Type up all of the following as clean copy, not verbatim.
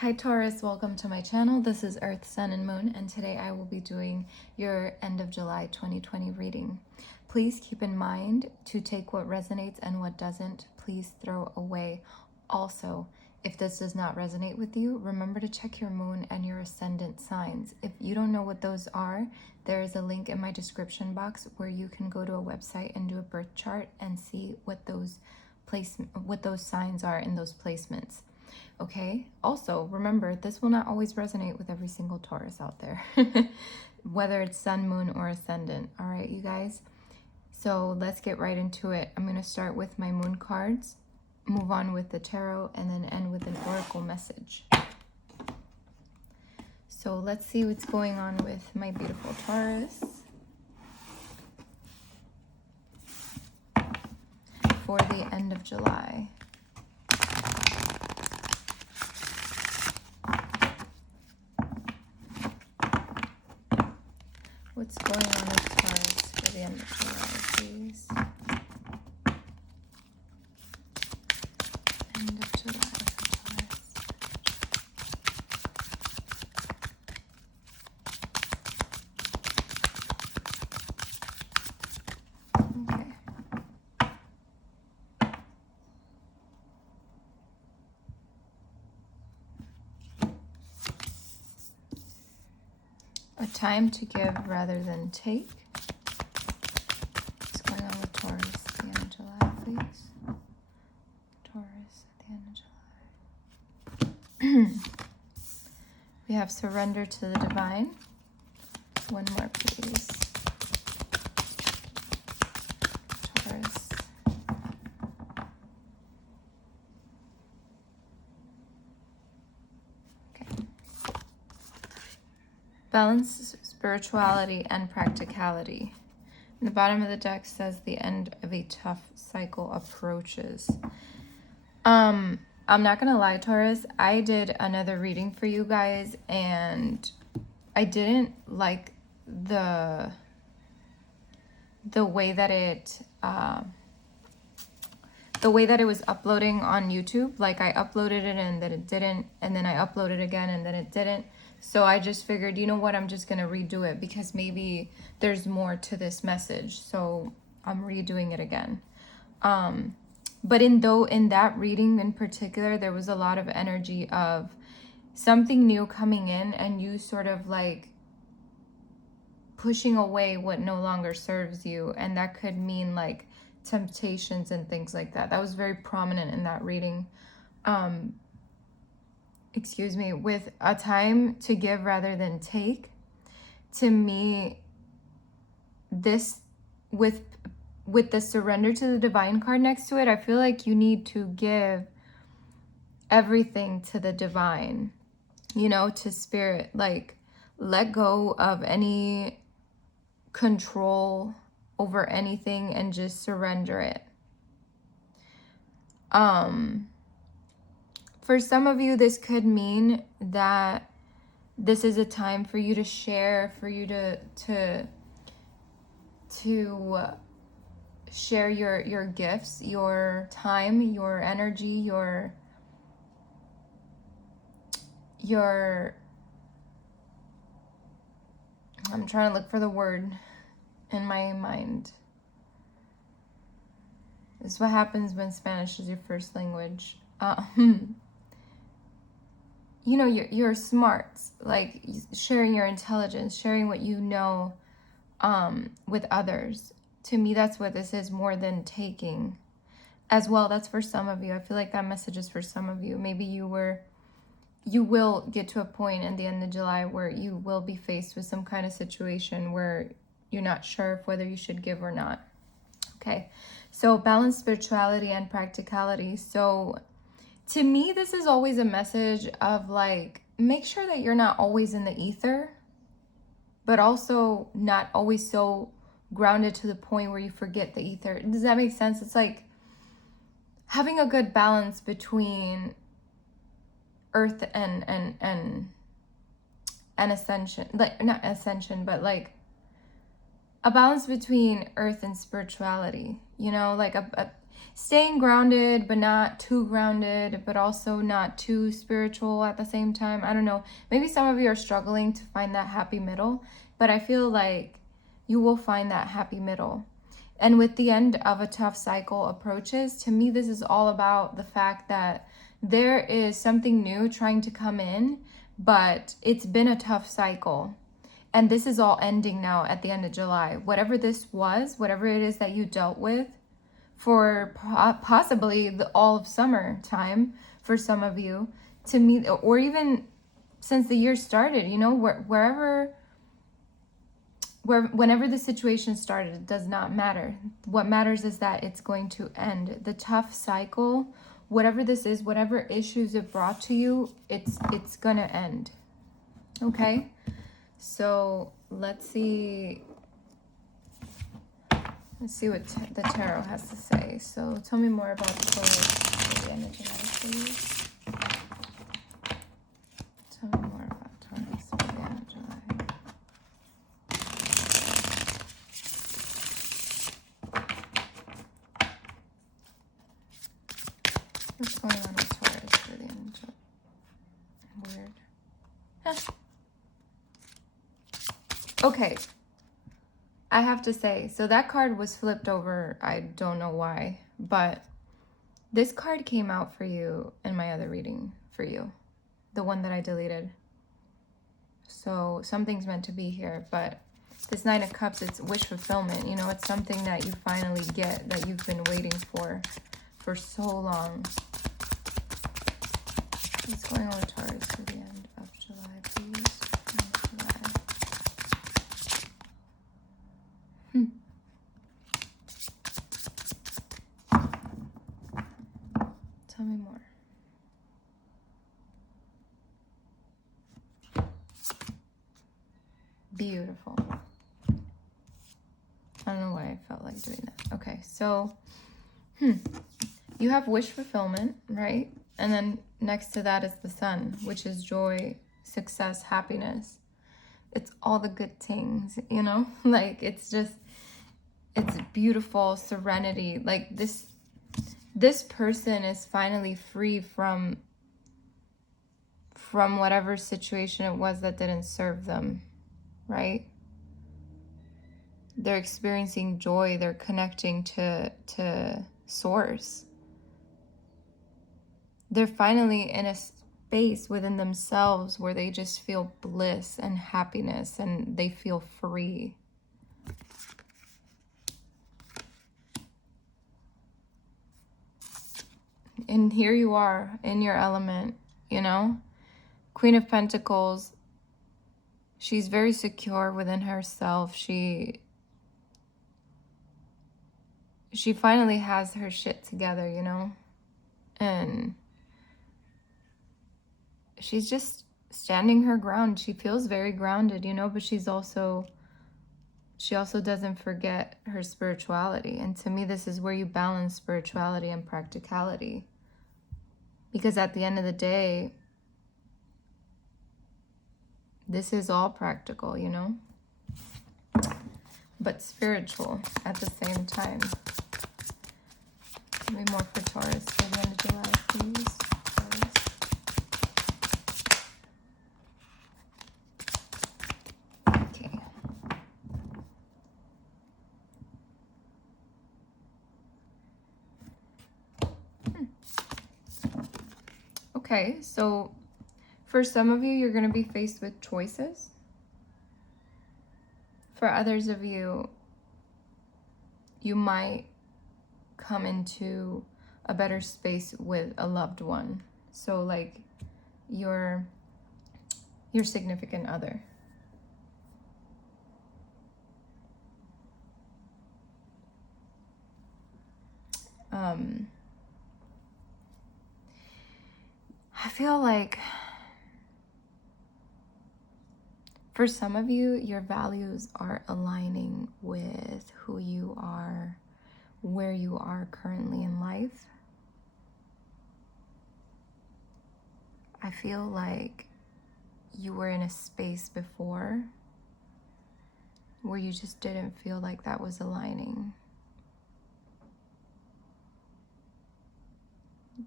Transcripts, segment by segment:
Hi Taurus, welcome to my channel. This is Earth, Sun, and Moon, and today I will be doing your end of July 2020 reading. Please keep in mind to take what resonates and what doesn't, please throw away. Also, if this does not resonate with you, remember to check your moon and your ascendant signs. If you don't know what those are, there is a link in my description box where you can go to a website and do a birth chart and see what those signs are in those placements. Okay, also remember, this will not always resonate with every single Taurus out there, whether it's sun, moon, or ascendant. All right, you guys, so let's get right into it. I'm going to start with my moon cards, move on with the tarot, and then end with an oracle message. So let's see what's going on with my beautiful Taurus for the end of July. What's going on with Taurus for the end of July, please? End of July for Taurus. Okay. A time to give rather than take. What's going on with Taurus at the end of July, please? Taurus at the end of July. We have surrender to the divine. One more, please. Taurus. Okay. Balance, spirituality, and practicality. And the bottom of the deck says the end of a tough cycle approaches. I'm not gonna lie, Taurus, I did another reading for you guys and I didn't like the way that it was uploading on YouTube. Like, I uploaded it and then it didn't, and then I uploaded again and then it didn't. So I just figured, you know what, I'm just gonna redo it because maybe there's more to this message. So I'm redoing it again. But in that reading in particular, there was a lot of energy of something new coming in and you sort of like pushing away what no longer serves you. And that could mean like temptations and things like that. That was very prominent in that reading. Excuse me, with a time to give rather than take. To me, this, with the surrender to the divine card next to it, I feel like you need to give everything to the divine, you know, to spirit. Like, let go of any control over anything and just surrender it. For some of you, this could mean that this is a time for you to share, for you to share your gifts, your time, your energy, your I'm trying to look for the word in my mind. This is what happens when Spanish is your first language. You know, your smarts, like sharing your intelligence, sharing what you know with others. To me, that's what this is, more than taking. As well, that's for some of you. I feel like that message is for some of you. Maybe you will get to a point in the end of July where you will be faced with some kind of situation where you're not sure if whether you should give or not. Okay, so balance, spirituality, and practicality. So to me, this is always a message of like, make sure that you're not always in the ether, but also not always so grounded to the point where you forget the ether. Does that make sense? It's like having a good balance between earth and ascension. Like, not ascension, but like a balance between earth and spirituality. You know, like staying grounded, but not too grounded, but also not too spiritual at the same time. I don't know. Maybe some of you are struggling to find that happy middle, but I feel like you will find that happy middle. And with the end of a tough cycle approaches, to me, this is all about the fact that there is something new trying to come in, but it's been a tough cycle. And this is all ending now at the end of July. Whatever this was, whatever it is that you dealt with for possibly all of summertime for some of you, to me, or even since the year started, you know, whenever the situation started, it does not matter. What matters is that it's going to end. The tough cycle, whatever this is, whatever issues it brought to you, it's gonna end. Okay? So let's see what the tarot has to say. So tell me more about Taurus for the end of July, please. Tell me more about Taurus for the end of July. What's going on with Taurus for the end of July? Weird. Huh. Okay. I have to say, so that card was flipped over. I don't know why, but this card came out for you in my other reading for you, the one that I deleted. So something's meant to be here, but this Nine of Cups, it's wish fulfillment. You know, it's something that you finally get, that you've been waiting for so long. What's going on with Taurus for the end of July, please? End of July. Tell me more. Beautiful. I don't know why I felt like doing that. Okay, so you have wish fulfillment, right? And then next to that is the sun, which is joy, success, happiness. It's all the good things, you know? Like, it's beautiful, serenity. Like, this person is finally free from whatever situation it was that didn't serve them, right? They're experiencing joy. They're connecting to source. They're finally in a space within themselves where they just feel bliss and happiness and they feel free. And here you are in your element, you know? Queen of Pentacles. She's very secure within herself. She finally has her shit together, you know? And she's just standing her ground. She feels very grounded, you know, but she also doesn't forget her spirituality. And to me, this is where you balance spirituality and practicality. Because at the end of the day, this is all practical, you know, but spiritual at the same time. Give me more for Taurus for the end of July, please. Taurus. Okay. Okay, so for some of you, you're going to be faced with choices. For others of you, you might come into a better space with a loved one. So like your significant other. I feel like for some of you, your values are aligning with who you are, where you are currently in life. I feel like you were in a space before where you just didn't feel like that was aligning.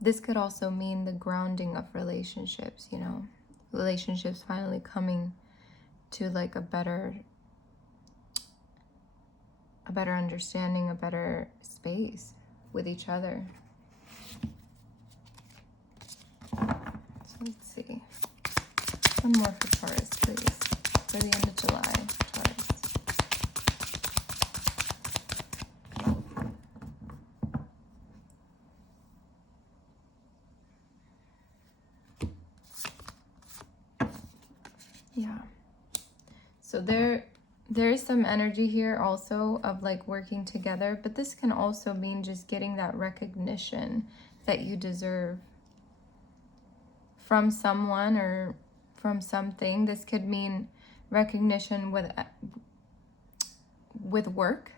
This could also mean the grounding of relationships, you know, relationships finally coming to like a better understanding, a better space with each other. So let's see. One more for Taurus, please. For the end of July, Taurus. Yeah. So there is some energy here also of like working together, but this can also mean just getting that recognition that you deserve from someone or from something. This could mean recognition with work,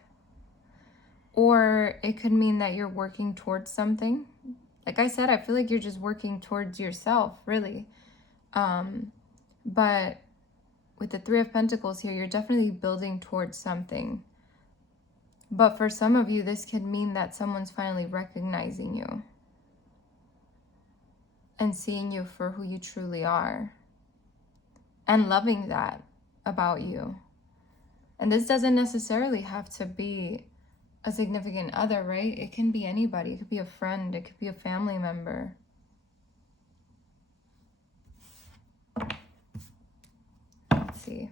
or it could mean that you're working towards something. Like I said, I feel like you're just working towards yourself, really. But with the Three of Pentacles here, you're definitely building towards something. But for some of you, this could mean that someone's finally recognizing you and seeing you for who you truly are and loving that about you. And this doesn't necessarily have to be a significant other, right? It can be anybody. It could be a friend. It could be a family member. Let's see.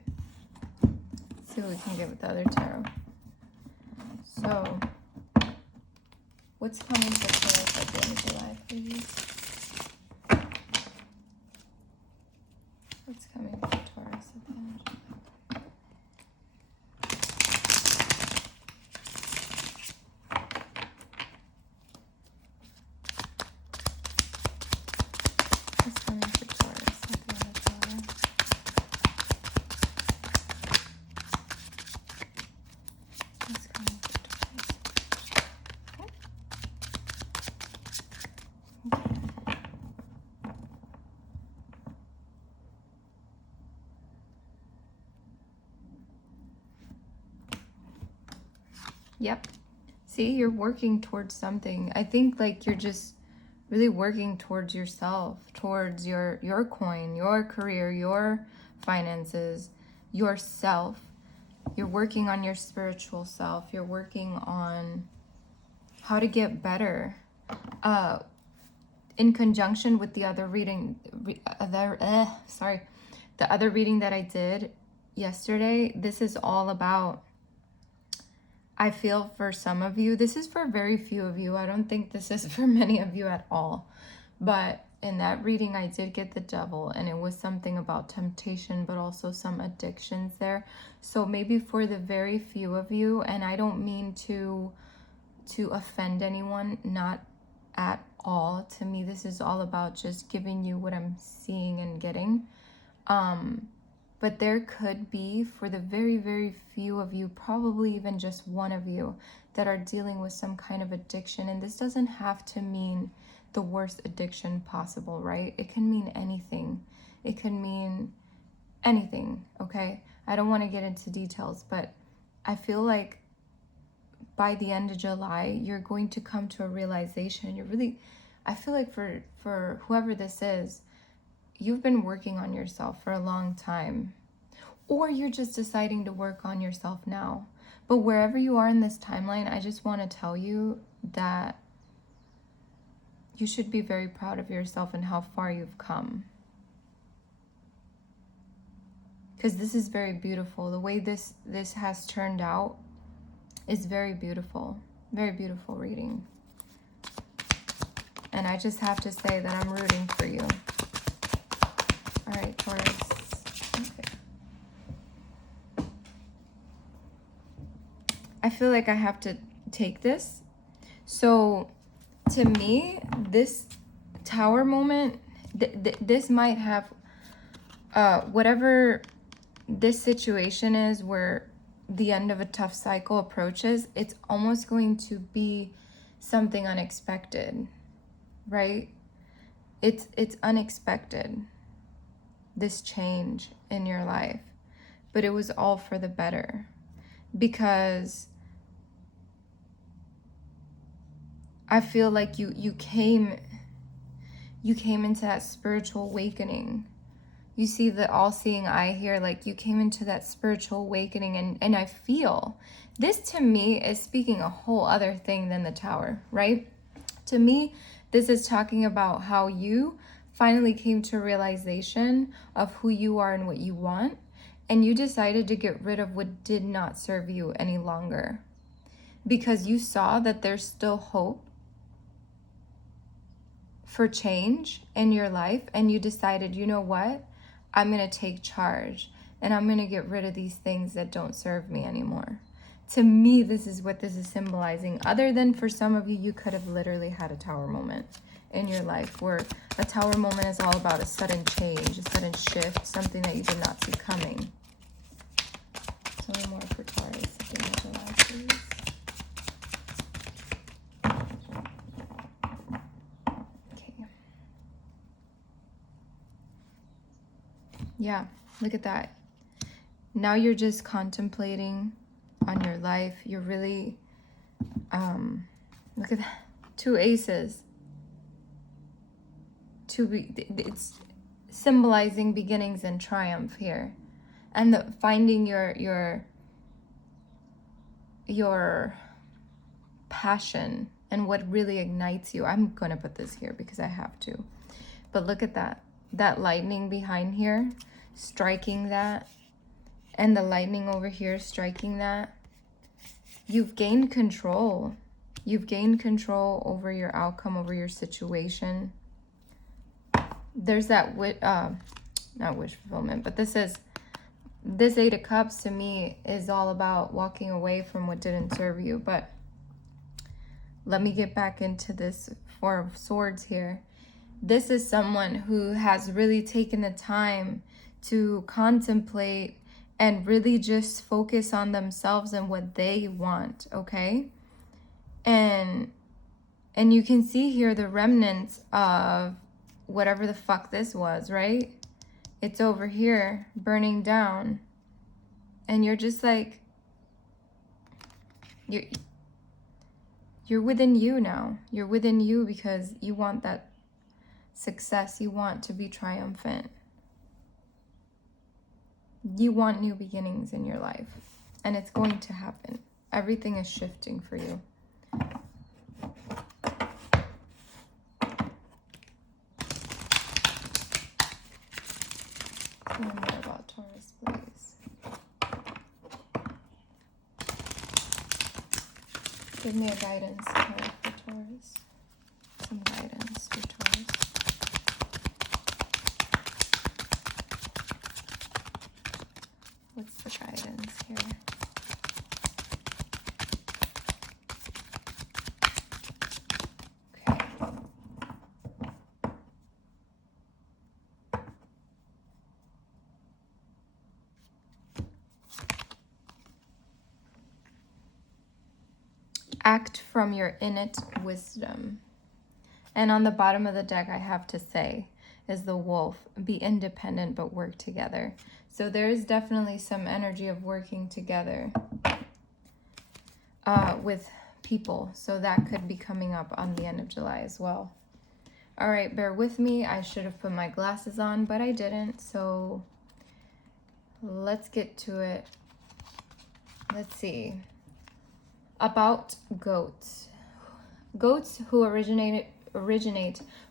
Let's see what we can get with the other tarot. So, what's coming for Taurus at the end of July, please? What's coming for Taurus at the end of July? What's coming for Taurus at the end of July? What's coming for Taurus? Yep. See, you're working towards something. I think like you're just really working towards yourself, towards your coin, your career, your finances, yourself. You're working on your spiritual self. You're working on how to get better. In conjunction with the other reading, the other reading that I did yesterday, this is all about, I feel for some of you, this is for very few of you. I don't think this is for many of you at all. But in that reading, I did get the devil, and it was something about temptation, but also some addictions there. So maybe for the very few of you, and I don't mean to offend anyone, not at all. To me, this is all about just giving you what I'm seeing and getting. But there could be, for the very, very few of you, probably even just one of you, that are dealing with some kind of addiction. And this doesn't have to mean the worst addiction possible, right? It can mean anything. It can mean anything, okay? I don't want to get into details, but I feel like by the end of July, you're going to come to a realization. I feel like for whoever this is, you've been working on yourself for a long time, or you're just deciding to work on yourself now. But wherever you are in this timeline, I just want to tell you that you should be very proud of yourself and how far you've come. Because this is very beautiful. The way this has turned out is very beautiful. Very beautiful reading. And I just have to say that I'm rooting for you. All right, Taurus. Okay. I feel like I have to take this. So, to me, this tower moment, this might have, whatever this situation is where the end of a tough cycle approaches, it's almost going to be something unexpected, right? It's unexpected, this change in your life, but it was all for the better, because I feel like you came you came into that spiritual awakening. You see the all-seeing eye here, like you came into that spiritual awakening, and I feel this to me is speaking a whole other thing than the Tower, right? To me, this is talking about how you finally came to a realization of who you are and what you want, and you decided to get rid of what did not serve you any longer because you saw that there's still hope for change in your life, and you decided, you know what? I'm going to take charge and I'm going to get rid of these things that don't serve me anymore. To me, this is what this is symbolizing. Other than for some of you, you could have literally had a Tower moment in your life, where a Tower moment is all about a sudden change, a sudden shift, something that you did not see coming. So no more for Taurus. End of July, please. Okay. Yeah, look at that. Now you're just contemplating on your life. You're really, look at that. 2 aces. It's symbolizing beginnings and triumph here. And finding your passion and what really ignites you. I'm going to put this here because I have to. But look at that. That lightning behind here, striking that. And the lightning over here, striking that. You've gained control. You've gained control over your outcome, over your situation. There's that, not wish fulfillment, but this 8 of Cups to me is all about walking away from what didn't serve you. But let me get back into this 4 of Swords here. This is someone who has really taken the time to contemplate and really just focus on themselves and what they want, okay? And you can see here the remnants of whatever the fuck this was, right? It's over here burning down. And you're just like, you're within you now. You're within you because you want that success. You want to be triumphant. You want new beginnings in your life. And it's going to happen. Everything is shifting for you. Tell me more about Taurus, please. Give me a guidance card for Taurus. Some guidance for Taurus. What's the guidance here? Okay. Act from your innate wisdom. And on the bottom of the deck, I have to say, is the wolf. Be independent, but work together. So there is definitely some energy of working together with people. So that could be coming up on the end of July as well. All right, bear with me. I should have put my glasses on, but I didn't. So let's get to it. Let's see. About goats. Goats who originate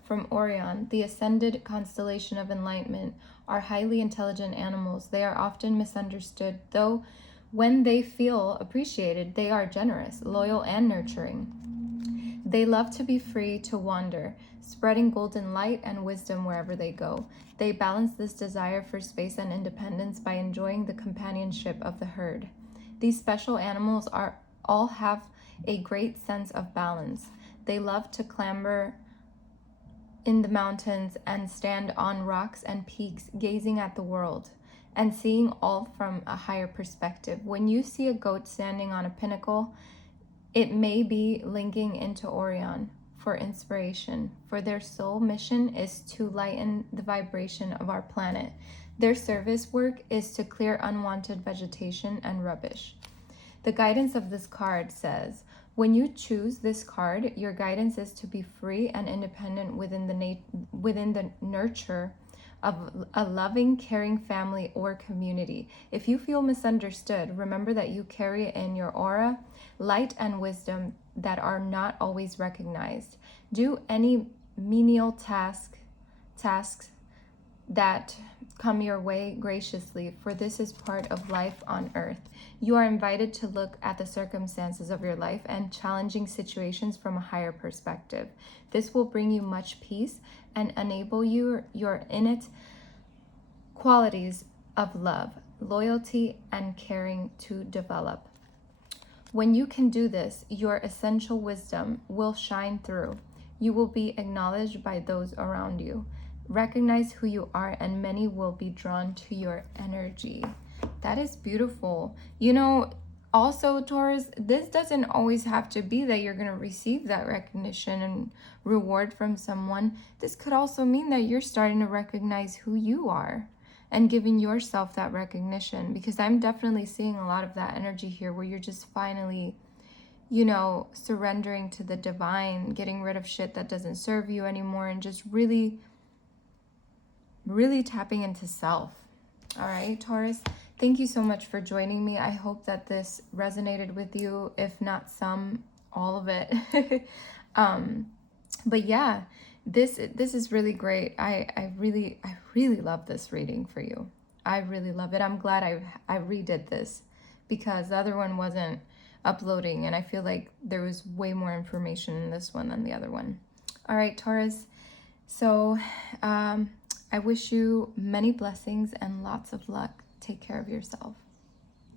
from Orion, the ascended constellation of enlightenment, are highly intelligent animals. They are often misunderstood, though when they feel appreciated, they are generous, loyal, and nurturing. They love to be free to wander, spreading golden light and wisdom wherever they go. They balance this desire for space and independence by enjoying the companionship of the herd. These special animals all have a great sense of balance. They love to clamber in the mountains and stand on rocks and peaks, gazing at the world and seeing all from a higher perspective. When you see a goat standing on a pinnacle, it may be linking into Orion for inspiration, for their sole mission is to lighten the vibration of our planet. Their service work is to clear unwanted vegetation and rubbish. The guidance of this card says, When you choose this card, your guidance is to be free and independent within the nurture of a loving, caring family or community. If you feel misunderstood, remember that you carry in your aura light and wisdom that are not always recognized. Do any menial tasks that come your way graciously, for this is part of life on earth. You are invited to look at the circumstances of your life and challenging situations from a higher perspective. This will bring you much peace and enable your innate qualities of love, loyalty, and caring to develop. When you can do this, your essential wisdom will shine through. You will be acknowledged by those around you. Recognize who you are, and many will be drawn to your energy. That is beautiful. You know, also, Taurus, this doesn't always have to be that you're going to receive that recognition and reward from someone. This could also mean that you're starting to recognize who you are and giving yourself that recognition, because I'm definitely seeing a lot of that energy here where you're just finally, you know, surrendering to the divine, getting rid of shit that doesn't serve you anymore, and just really tapping into self. All right, Taurus, thank you so much for joining me. I hope that this resonated with you, if not some, all of it. But yeah, this is really great. I really love this reading for you. I really love it. I'm glad I redid this, because the other one wasn't uploading, and I feel like there was way more information in this one than the other one. All right, Taurus. So I wish you many blessings and lots of luck. Take care of yourself.